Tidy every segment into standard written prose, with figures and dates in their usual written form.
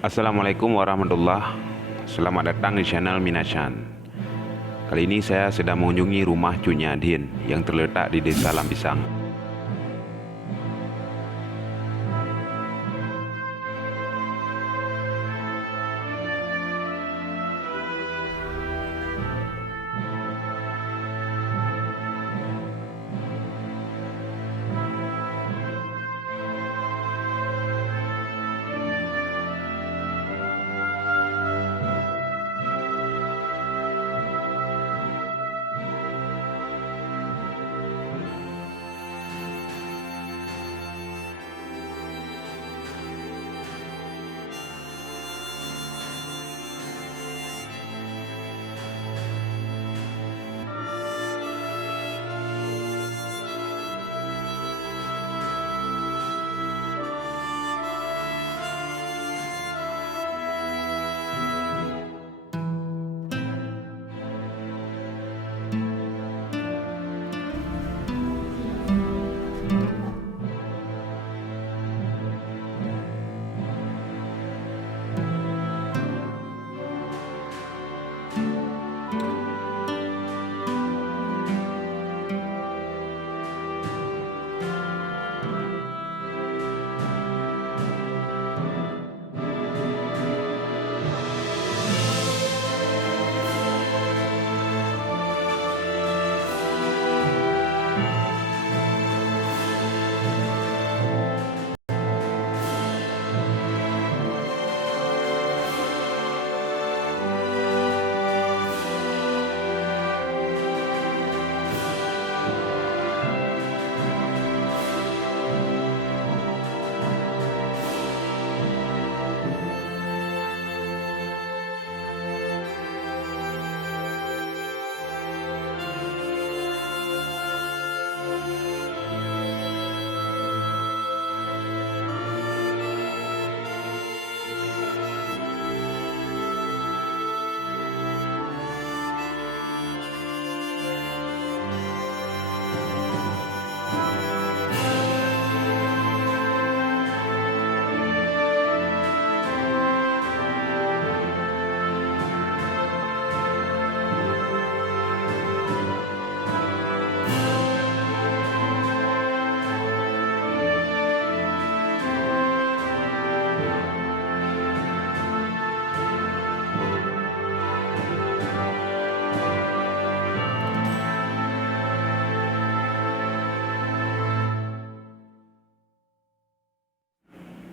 Assalamualaikum warahmatullah. Selamat datang di channel Minashan. Kali ini saya sedang mengunjungi rumah Cuk Nyadin yang terletak di Desa Lampisang.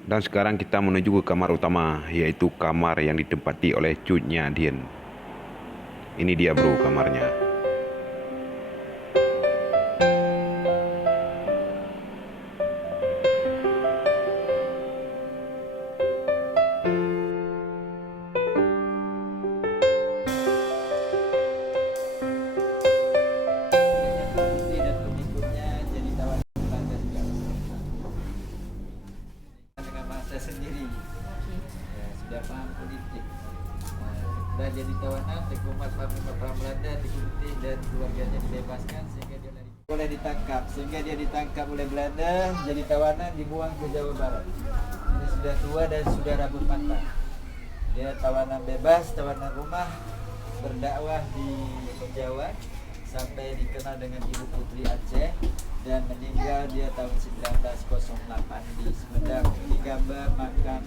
Dan sekarang kita menuju ke kamar utama, yaitu kamar yang ditempati oleh Cuk Nyadin. Ini dia bro kamarnya. Sendiri ya, sudah paham politik, sudah jadi tawanan dikumat paham Belanda, dikunting dan keluarganya dibebaskan sehingga dia boleh ditangkap, sehingga dia ditangkap oleh Belanda, jadi tawanan, dibuang ke Jawa Barat. Ini sudah tua dan sudah rambut matang. Dia tawanan bebas, tawanan rumah, berdakwah di Jawa sampai dikenal dengan Ibu Putri Aceh, dan meninggal dia tahun 1908 di Sumedang, di Gambar, Makam,